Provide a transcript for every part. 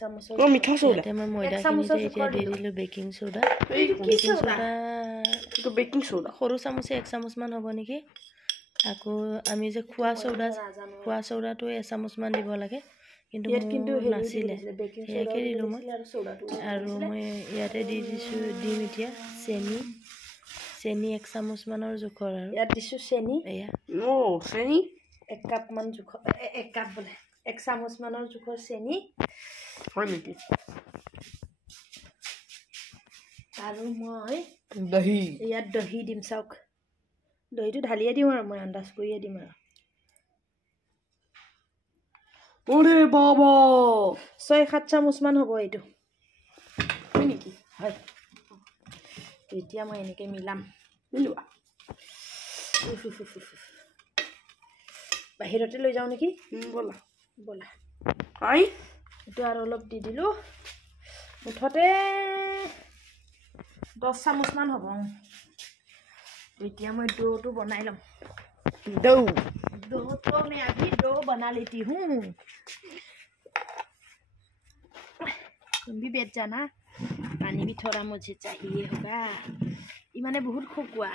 চামুচৰ মিঠা সোডা মই ময়দাখিনিতে এতিয়া দি দিলোঁ বেকিং সোডা এইটো বেকিং সোডা সৰু চামুচে 1 চামুচমান হ'ব নেকি আকৌ আমি যে খোৱা সোডাটো 1 চামুচমান দিব লাগে কিন্তু নাছিলে সেয়াকে দিলোঁ মই আৰু মই ইয়াতে দি দিছোঁ দিম এতিয়া চেনি 1 চামুচমানৰ জোখৰ আৰু ইয়াত দিছোঁ চেনি এয়া চেনি 1 কাপ মান জোখৰ 1 কাপ বোলে 1 চামুচমানৰ জোখৰ চেনি হয় নেকি আৰু মই দহি ইয়াত দহি দিম চাওক দহিটো ঢালিয়ে দিওঁ আৰু মই আন্দাজ কৰিয়ে দিম আৰু ওরে বাবা 6-7 চামুচমান হ'ব এইটো হয় নেকি হয় এতিয়া মই এনেকৈ মিলাম মিলোৱা বাহিৰতে লৈ যাওঁ নেকি বলা ব'লা আই এইটো আৰু অলপ দি দিলোঁ মুঠতে 10 চামুচমান হ'ব এতিয়া মই ডোটো বনাই ল'ম दो तो मैं अभी डो बना लेती हूँ तुम भी बैठ जाना पानी भी थोड़ा मुझे चाहिए होगा इमाने बहुत खुकुआ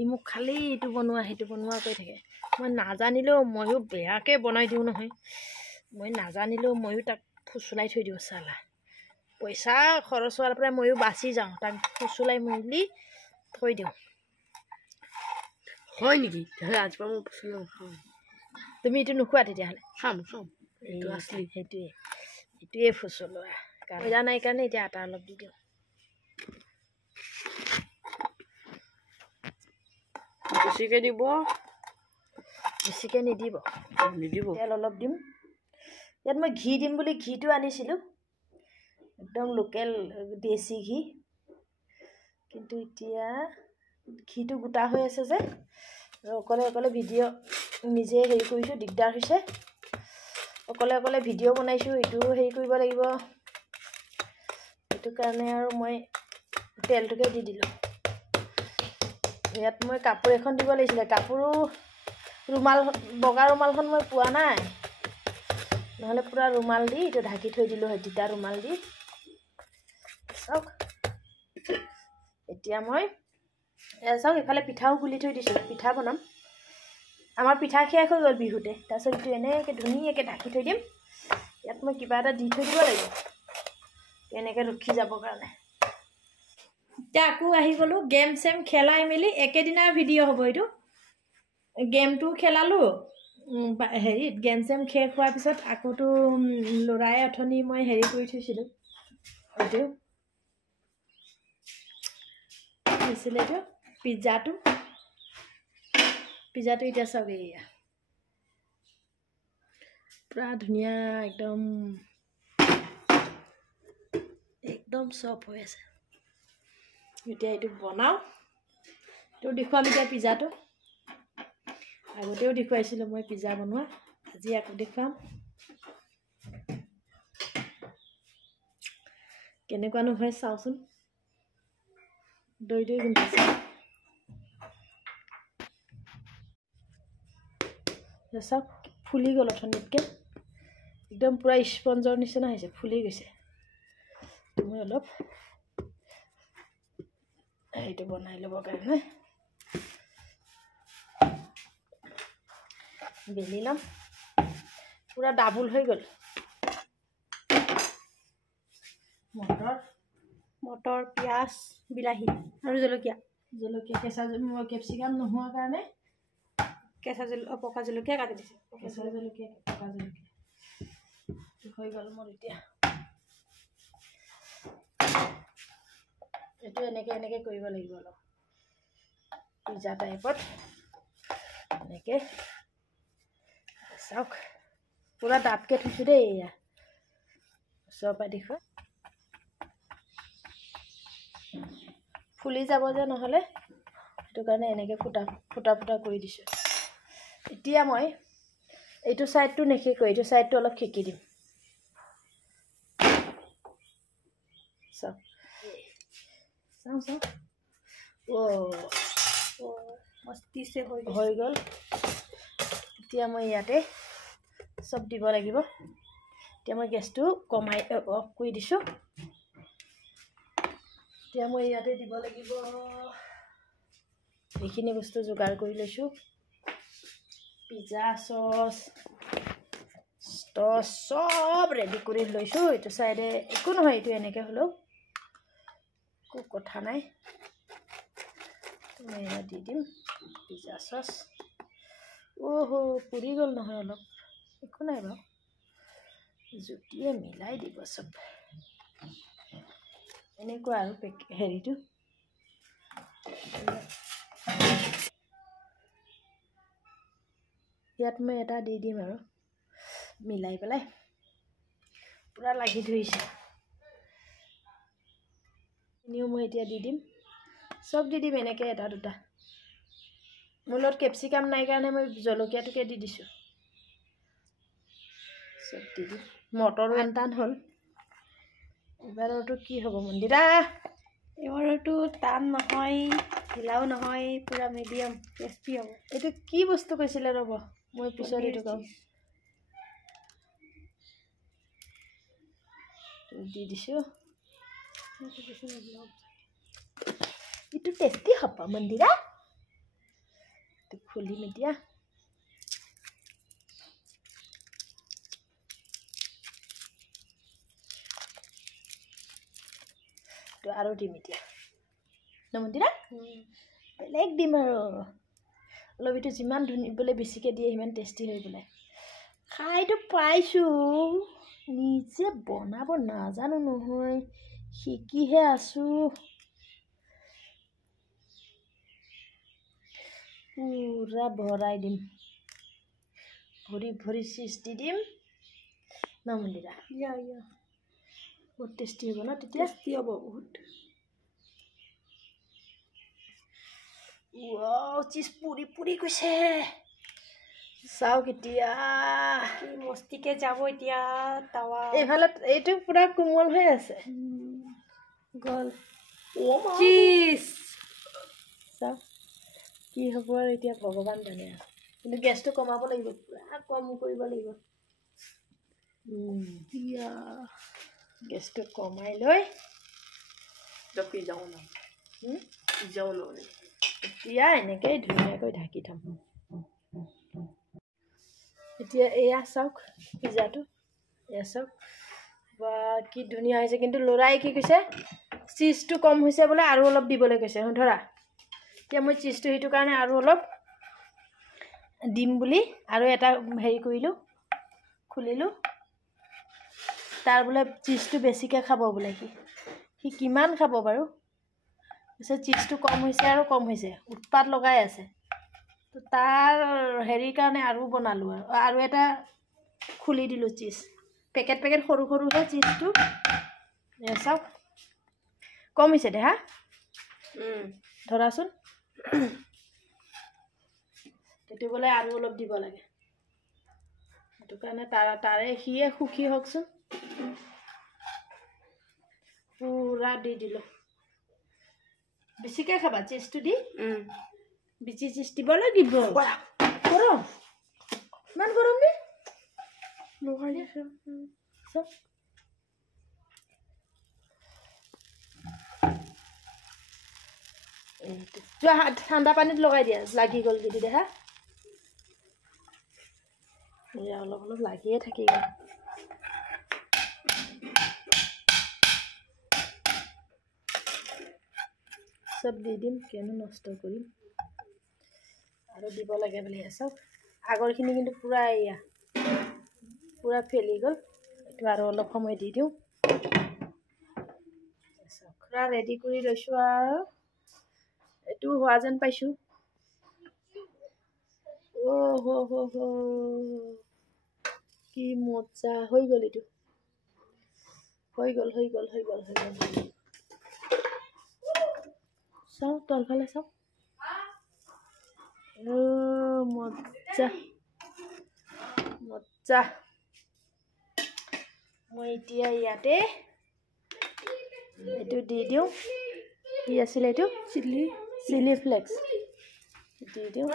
इ मुख खाली इटु बनवा हेतु बनवा কৈ থাকে মই নাজানিলেও ময়ো বেয়াকে বনাই দিওঁ নহয় মই নাজানিলেও ময়ো তাক ফুসুলাই থৈ দিওঁ সালা পইচা খৰচ হোৱাৰ পৰা ময়ো বাচি যাওঁ তাক ফুসুলাই মিলি থৈ দিওঁ হয় নেকি তাহলে আজ পাম পছন্দ খাম তুমি ইটো নুখুৱা তেতিয়া হলে খাম এইটো আসলি এটোৱে ফুসুলোৱা কাইলা নাই কাৰণে এতিয়া আটা অলপ দি দিওঁ বেছিকে দিব বেছিকে নিদিব তেল অলপ দিম ইয়াত মই ঘি দিম বুলি ঘিটো আনিছিলোঁ একদম লোকেল দেশী ঘি কিন্তু এতিয়া ঘিটো গোটা হৈ আছে যে অকলে ভিডিঅ' নিজে হেৰি কৰিছোঁ দিগদাৰ হৈছে অকলে ভিডিঅ' বনাইছোঁ এইটো হেৰি কৰিব লাগিব এইটো কাৰণে আৰু মই তেলটোকে দি দিলোঁ ইয়াত মই কাপোৰ এখন দিব লাগিছিলে কাপোৰো ৰুমাল বগা ৰুমালখন মই পোৱা নাই নহলে পুৰা ৰুমাল দি এইটো ঢাকি থৈ দিলোঁ হয় তিতা ৰুমাল দি চাওক এতিয়া মই চাওক ইফালে পিঠাও গুলি থৈ দিছোঁ পিঠা বনাম আমাৰ পিঠা শেষ হৈ গ'ল বিহুতে তাৰপিছত এইটো এনেকৈ ধুনীয়াকৈ ঢাকি থৈ দিম ইয়াত মই কিবা এটা দি থৈ দিব লাগিব এনেকৈ ৰখি যাবৰ কাৰণে এতিয়া আকৌ আহি গ'লোঁ গেম চেম খেলাই মেলি একেদিনাৰ ভিডিঅ' হ'ব এইটো গেমটো খেলালোঁ হেৰিত গেম চেম শেষ হোৱাৰ পিছত আকৌতো ল'ৰাই অথনি মই হেৰি কৰি থৈছিলোঁ এইটো দিছিলে এইটো পিজ্জাটো এতিয়া চাওক এয়া পুৰা ধুনীয়া একদম চফ হৈ আছে এতিয়া এইটো বনাওঁ এইটো দেখুৱাম এতিয়া পিজ্জাটো আগতেও দেখুৱাইছিলোঁ মই পিজ্জা বনোৱা আজি আকৌ দেখুৱাম কেনেকুৱানো হয় চাওচোন দৈ গুন্ধাইছে চাওক ফুলি গ'ল অথনিতকৈ একদম পুৰা স্পঞ্জৰ নিচিনা হৈছে ফুলি গৈছে মই অলপ এইটো বনাই ল'বৰ কাৰণে বেলি ল'ম পুৰা ডাবুল হৈ গ'ল মটৰ পিঁয়াজ বিলাহী আৰু জলকীয়া কেঁচা কেপচিকাম নোহোৱাৰ কাৰণে পকা জলকীয়া কাটি দিছোঁ কেঁচা জলকীয়া পকা জলকীয়া হৈ গ'ল মোৰ এতিয়া এইটো এনেকৈ কৰিব লাগিব অলপ পিজ্জা টাইপত এনেকৈ চাওক পুৰা ডাঠকৈ থৈছোঁ দেই এয়া ওচৰৰ পৰা দেখুৱা ফুলি যাব যে নহ'লে সেইটো কাৰণে এনেকৈ ফুটা কৰি দিছোঁ এতিয়া মই এইটো ছাইডটো নেশেকো এইটো ছাইডটো অলপ সেকি দিম চাওক মস্তিছে হৈ গ'ল এতিয়া মই ইয়াতে চব দিব লাগিব এতিয়া মই গেছটো কমাই অফ কৰি দিছোঁ। এতিয়া মই ইয়াতে দিব লাগিব। এইখিনি বস্তু যোগাৰ কৰি লৈছোঁ। পিজ্জা চচ টচ চব ৰেডি কৰি লৈছোঁ। এইটো চাইডে একো নহয়, এইটো এনেকৈ হ'লেও একো কথা নাই। মই এয়া দি দিম পিজ্জা চচ। পুৰি গ'ল নহয় অলপ, একো নাই বাৰু, জুতিয়ে মিলাই দিব চব। এনেকুৱা আৰু হেৰিটো ইয়াত মই এটা দি দিম আৰু মিলাই পেলাই। পূৰা লাগি ধৰিছে। এনেও মই এতিয়া দি দিম, চব দি দিম এনেকৈ এটা দুটা। মোৰ লগত কেপচিকাম নাই কাৰণে মই জলকীয়াটোকে দি দিছোঁ। চব দি দিম। মটৰো টান হ'ল। এইবাৰতো কি হ'ব মন্দিৰা? এইবাৰতো টান নহয়, ঢিলাও নহয়, পূৰা মিডিয়াম টেষ্টি হ'ব। এইটো কি বস্তু কৈছিলে ৰ'ব, মই পিছত এইটো কম। দি দিছোঁ। এইটো টেষ্টি হ'ব মন্দিৰা। এইটো খুলিম এতিয়া। আৰু দিম এতিয়া ন মন্দিৰা, বেলেগ দিম আৰু অলপ। এইটো যিমান ধুনীয়া বোলে বেছিকৈ দিয়ে সিমান টেষ্টি হৈ পেলাই। খাইতো পাইছোঁ, নিজে বনাব নাজানো নহয়, শিকিহে আছোঁ। পূৰা ভৰাই দিম, ভৰি ভৰি চিজ দি দিম ন মন্দিৰা। বহুত টেষ্টি হ'ব ন তেতিয়া? টেষ্টি হ'ব বহুত। চিজ পুৰি পুৰি গৈছে। চাওক এতিয়া কি মস্তিকে যাব এতিয়া তাৱা। এইফালে এইটো পূৰা কোমল হৈ আছে। গ'ল চিজ। চাওক কি হ'ব আৰু এতিয়া ভগৱান জানে আৰু। কিন্তু গেছটো কমাব লাগিব, পূৰা কম কৰিব লাগিব। গেছটো কমাই লৈ পিজ্জাও নহ'লে এতিয়া এনেকৈ ধুনীয়াকৈ ঢাকি থ'ম। এতিয়া এয়া চাওক পিজ্জাটো, এয়া চাওক বা কি ধুনীয়া হৈছে। কিন্তু ল'ৰাই কি কৈছে, চিজটো কম হৈছে বোলে, আৰু অলপ দিবলৈ কৈছে। ধৰা এতিয়া মই চিজটো সেইটো কাৰণে আৰু অলপ দিম বুলি আৰু এটা হেৰি কৰিলোঁ, খুলিলোঁ। তাৰ বোলে চিজটো বেছিকৈ খাব বোলে। সি কিমান খাব বাৰু? কৈছে চিজটো কম হৈছে আৰু কম হৈছে, উৎপাত লগাই আছে। তো তাৰ হেৰিৰ কাৰণে আৰু বনালোঁ আৰু এটা খুলি দিলোঁ চিজ। পেকেট সৰু সৰুহে চিজটো। চাওক কম হৈছে দে হা, ধৰাচোন। সেইটো বোলে আৰু অলপ দিব লাগে। সেইটো কাৰণে তাৰে সিয়ে সুখী হওকচোন। পূৰা দি দিলোঁ। বেছিকৈ খাবা চিজটো দি, বেছি চিজ দিব লাগিব। গৰম, ইমান গৰম নে? চব যোৱা ঠাণ্ডা পানীত লগাই দিয়া, লাগি গ'ল যদি দেখা। অলপ অলপ লাগিয়ে থাকি গ'ল। চব দি দিম, কিয়নো নষ্ট কৰিম। আৰু দিব লাগে বুলি চাওক, আগৰখিনি কিন্তু পূৰা এয়া পূৰা ফেলি গ'ল। এইটো আৰু অলপ সময় দি দিওঁ। পূৰা ৰেডি কৰি লৈছোঁ আৰু এইটো হোৱা যেন পাইছোঁ। কি মজা হৈ গ'ল। এইটো হৈ গ'ল। চাওক তলফালে চাওক, মজা মজা। মই এতিয়া ইয়াতে এইটো দি দিওঁ। কি আছিলে এইটো? চিলি ফ্লেক্স দি দিওঁ।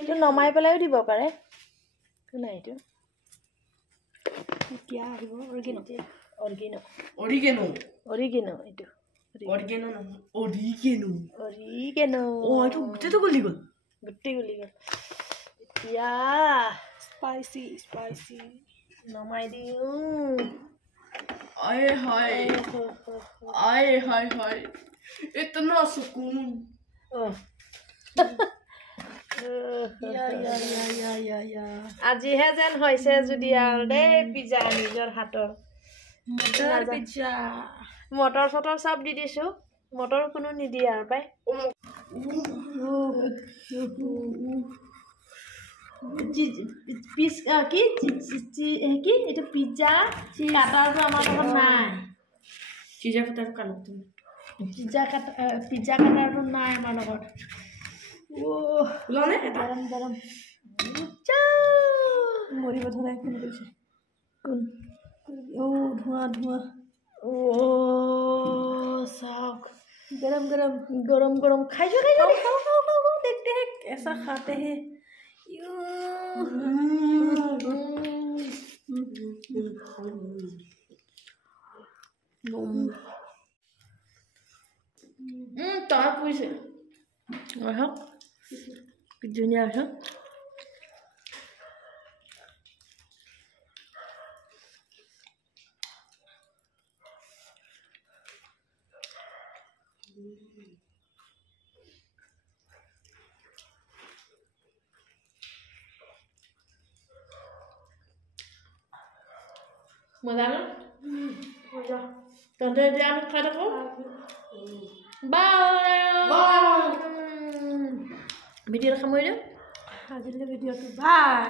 এইটো নমাই পেলাইও দিব পাৰে, একো নাই। এইটো এতিয়া আহিব অৰিগিনো অৰিগিনো অৰিগেনো অৰিগিনো এইটো অৰিগেনো নহয় অৰিগেনো অৰিগিনো এইটো গোটেইটো গলি গ'ল গোটেই গলি গ'ল এতিয়া স্পাইচি স্পাইচি নমাই দিওঁ आए हाय आए हाय हाय इतना सुकून আজিহে যেন হৈছে যদি আৰু দেই পিজ্জা নিজৰ হাতৰ पिज्जा মটৰ চটৰ চব দি দিছো মটৰ কোনো নিদিয়ে আৰু পাই পিচ কি কি এইটো পিজ্জা কাটাৰটো আমাৰ লগত নাই चीजा कटर कालो तुम পিজ্জা কাটাৰটো নাই আমাৰ লগত लाने গৰম গৰম মৰিব ধৰাই ফোন কৰিছে কোন ধোঁৱা ধোঁৱা চাওক গৰম গৰম গৰম গৰম খাইছো খাও খাও খাও দেখতে हैं ऐसा खाते हैं तार पूछे aha dunia aha mजा ना mजा तंदे dia আমি খাই থাকো বাই বাই ভিডিঅ' সামৰি দিওঁ আজিলৈ ভিডিঅ'টো বাই